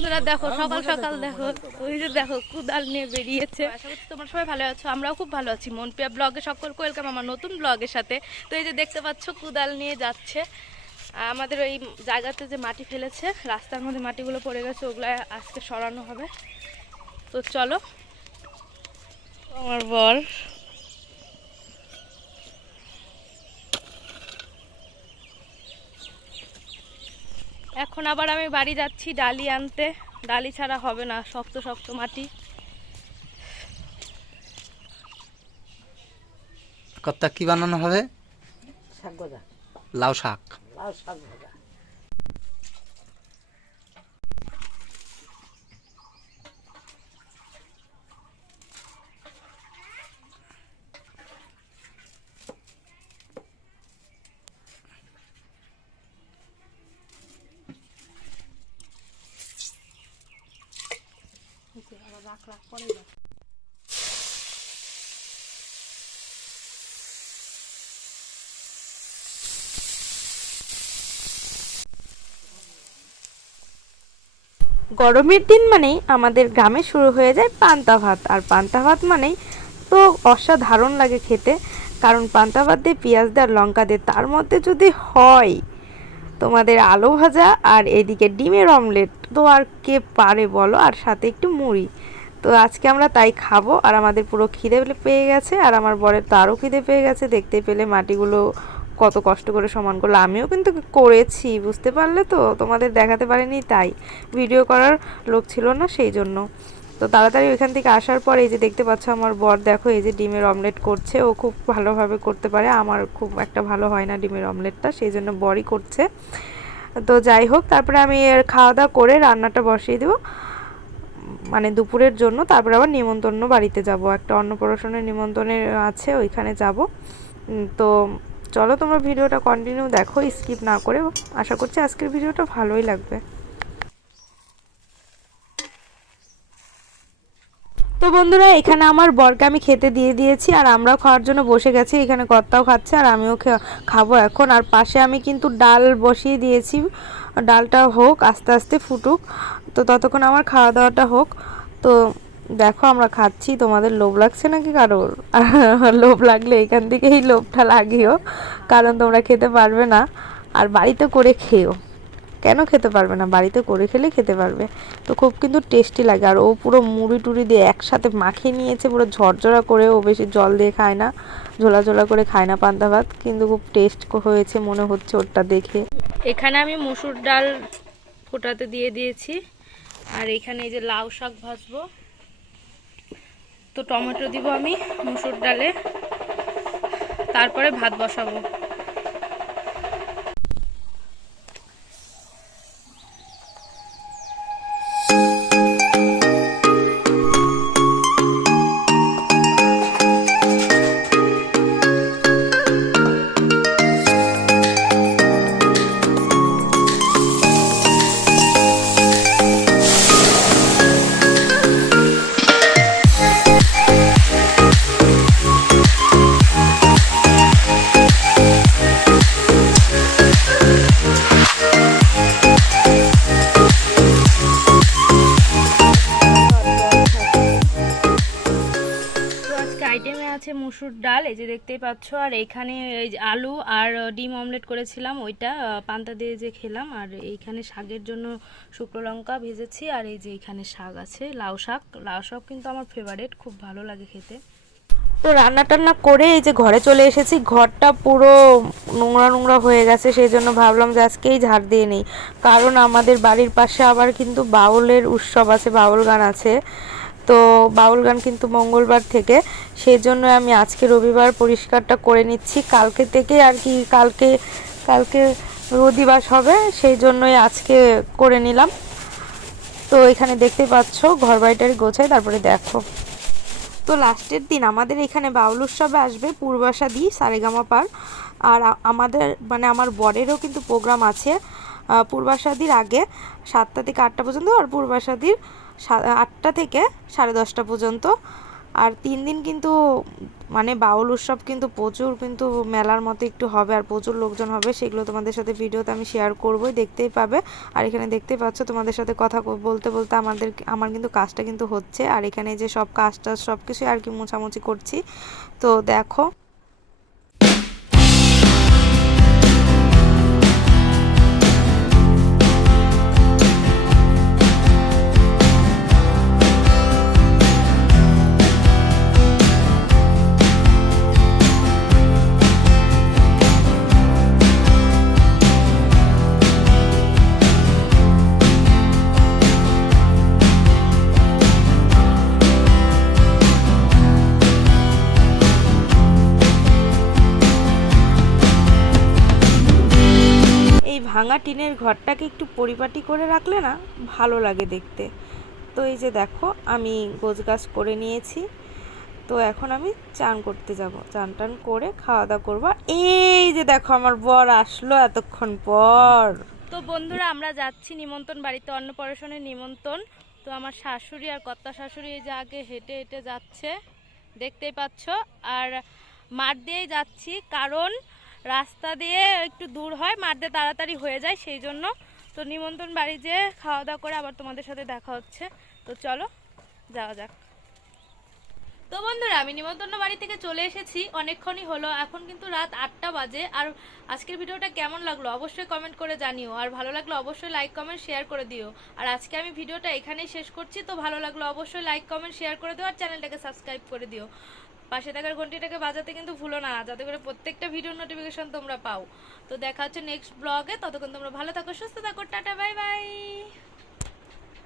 বন্ধুরা দেখো সকাল সকাল দেখো ওই যে দেখো কুদাল নিয়ে বেরিয়েছে। আশা করছি তোমরা সবাই ভালো আছো আমরাও খুব ভালো আছি। মন মনপিয়া ব্লগে সকলকে ওয়েলকাম আমার নতুন ব্লগের সাথে। তো এই যে দেখতে পাচ্ছ কুদাল নিয়ে যাচ্ছে। আমাদের ওই জায়গাতে যে মাটি ফেলেছে রাস্তার মধ্যে মাটিগুলো পড়ে গেছে ওগুলো আজকে সরানো হবে। তো চলো আমার বর এখন আবার আমি বাড়ি যাচ্ছি ডালি আনতে। ডালি ছাড়া হবে না শক্ত শক্ত মাটি। কত কি বানানো হবে? শাক লাউ শাক। লাউ শাক ভাজা। গরমের দিন মানেই আমাদের গ্রামে শুরু হয়ে যায় পান্তা ভাত, আর পান্তা ভাত মানেই তো অসাধারণ লাগে খেতে, কারণ পান্তা ভাত দিয়ে পেঁয়াজ দিয়ে আর লঙ্কা দিয়ে তার মধ্যে যদি হয় তোমাদের আলু ভাজা আর এদিকে ডিমের অমলেট, তো আর কে পারে বলো? আর সাথে একটু মুড়ি। তো আজকে আমরা তাই খাব। আর আমাদের পুরো খিদে পেয়ে গেছে। আর আমার বরের তো আরও খিদে পেয়ে গেছে। দেখতে পেলে মাটিগুলো কত কষ্ট করে সমান করল। আমিও কিন্তু করেছি, বুঝতে পারলে তো? তোমাদের দেখাতে পারিনি, তাই। ভিডিও করার লোক ছিল না, সেই জন্য। তো তাড়াতাড়ি ওইখান থেকে আসার পর এই যে দেখতে পাচ্ছ আমার বর, দেখো এই যে ডিমের অমলেট করছে। ও খুব ভালোভাবে করতে পারে। আমার খুব একটা ভালো হয় না ডিমের অমলেটটা, সেই জন্য বরই করছে। তো যাই হোক, তারপরে আমি এর খাওয়া দাওয়া করে রান্নাটা বসিয়ে দেবো। মানে দুপুরের জন্য, তারপরে আবার নিমন্ত্রণ বাড়িতে যাব। একটা অন্নপ্রাশনের নিমন্ত্রণে আছে, ওইখানে যাব। তো চলো তোমরা ভিডিওটা কন্টিনিউ দেখো স্কিপ না করে। আশা করছি আজকের ভিডিওটা ভালোই লাগবে। তো বন্ধুরা, এখানে আমার বরকে আমি খেতে দিয়ে দিয়েছি, আর আমরাও খাওয়ার জন্য বসে গেছি। এখানে কর্তাও খাচ্ছে, আর আমিও খাব এখন। আর পাশে আমি কিন্তু ডাল বসিয়ে দিয়েছি। ডালটা হোক, আস্তে আস্তে ফুটুক। তো ততক্ষণ আমার খাওয়া দাওয়াটা হোক। তো দেখো আমরা খাচ্ছি, তোমাদের লোভ লাগছে নাকি কারোর? লোভ লাগলে এখান থেকেই লোভটা লাগিও, কারণ তোমরা খেতে পারবে না। আর বাড়িতে করে খেও। কেন খেতে পারবে না? বাড়িতে করে খেলে খেতে পারবে। তো খুব কিন্তু টেস্টি লাগে। আর ও পুরো মুড়ি টুড়ি দিয়ে একসাথে মাখিয়ে নিয়েছে, পুরো ঝরঝরা করে ও বেশি জল দিয়ে খায় না, ঝোলা ঝোলা করে খায় না পান্তা ভাত। কিন্তু খুব টেস্ট হয়েছে মনে হচ্ছে ওরটা দেখে। এখানে আমি মুসুর ডাল ফোটাতে দিয়ে দিয়েছি। আর এখানে এই যে লাউ শাক ভাজবো। তো টমেটো দিব আমি, মুসুর ডালে। তারপরে ভাত বসাবো। আইটেমে আছে মুসুর ডাল, এই যে দেখতেই পাচ্ছ। আর এখানে আলু আর ডিম অমলেট করেছিলাম, ওইটা পান্তা দিয়ে যে খেলাম। আর এইখানে শাকের জন্য শুকনো লঙ্কা ভেজেছি, আর এই যে এখানে শাক আছে, লাউ শাক। লাউ শাক কিন্তু আমার ফেভারেট খুব ভালো লাগে খেতে। তো রান্না টান্না করে এই যে ঘরে চলে এসেছি, ঘরটা পুরো নোংরা নোংরা হয়ে গেছে সেই জন্য ভাবলাম যে আজকেই ঝাড় দিয়ে নিই। কারণ আমাদের বাড়ির পাশে আবার কিন্তু বাউলের উৎসব আছে, বাউল গান আছে। তো বাউল গান কিন্তু মঙ্গলবার থেকে। সেই জন্য আমি আজকে রবিবার পরিষ্কারটা করে নিচ্ছি। কালকে থেকে আর কি কালকে কালকে রদিবাস হবে, সেই জন্যই আজকে করে নিলাম। তো এখানে দেখতে পাচ্ছ ঘর বাড়িটারি গোছাই তারপরে দেখো। তো লাস্টের দিন আমাদের এখানে বাউল উৎসবে আসবে পূর্বাশা দি সারেগামা পার আর আমাদের মানে আমার বরেরও কিন্তু প্রোগ্রাম আছে পূর্বাশাদির আগে সাতটা থেকে আটটা পর্যন্ত, আর পূর্বাশাদির আটটা থেকে সাড়ে দশটা পর্যন্ত। আর তিন দিন কিন্তু মানে বাউল উৎসব কিন্তু প্রচুর কিন্তু মেলার মতো একটু হবে আর প্রচুর লোকজন হবে, সেগুলো তোমাদের সাথে ভিডিওতে আমি শেয়ার করবোই, দেখতেই পাবে। আর এখানে দেখতেই পাচ্ছ তোমাদের সাথে কথা বলতে বলতে আমাদের, আমার কিন্তু কাজটা কিন্তু হচ্ছে। আর এখানে যে সব কাজটা সব কিছুই আর কি মোছামুছি করছি। তো দেখো। ভাঙা টিনের ঘরটাকে একটু পরিপাটি করে রাখলে না ভালো লাগে দেখতে। তো এই যে দেখো, আমি গোছগাছ করে নিয়েছি। তো এখন আমি চান করতে যাব। চান টান করে খাওয়া দাওয়া করব। এই যে দেখো, আমার বর আসলো এতক্ষণ পর। তো বন্ধুরা, আমরা যাচ্ছি নিমন্ত্রণ বাড়িতে, অন্নপ্রাশনের নিমন্ত্রণ। তো আমার শাশুড়ি আর কর্তা শাশুড়ি এই যে আগে হেঁটে হেঁটে যাচ্ছে, দেখতেই পাচ্ছ। আর মাঠ দিয়েই যাচ্ছি, কারণ রাস্তা দিয়ে একটু দূর হয়, মারতে তাড়াতাড়ি হয়ে যায়, সেই জন্য। তো নিমন্ত্রণ বাড়ি যেয়ে খাওয়া দাওয়া করে আবার তোমাদের সাথে দেখা হচ্ছে। তো চলো, যাওয়া যাক। তো বন্ধুরা, আমি নিমন্ত্রণ বাড়ি থেকে চলে এসেছি। অনেকক্ষণই হলো, এখন কিন্তু রাত আটটা বাজে। আর আজকের ভিডিওটা কেমন লাগল অবশ্যই কমেন্ট করে জানিও। আর ভালো লাগল অবশ্যই লাইক কমেন্ট শেয়ার করে দিও। আর আজকে আমি ভিডিওটা এখানেই শেষ করছি। তো ভালো লাগল অবশ্যই লাইক কমেন্ট শেয়ার করে দিও আর চ্যানেলটাকে সাবস্ক্রাইব করে দিও। পাশে থাকার ঘন্টিটাকে বাজাতে কিন্তু ভুলো না, যাতে করে প্রত্যেকটা ভিডিওর নোটিফিকেশন তোমরা পাও। তো দেখা হচ্ছে নেক্সট ব্লগে ততক্ষণ তোমরা ভালো থাকো, সুস্থ থাকো, টাটা বাই বাই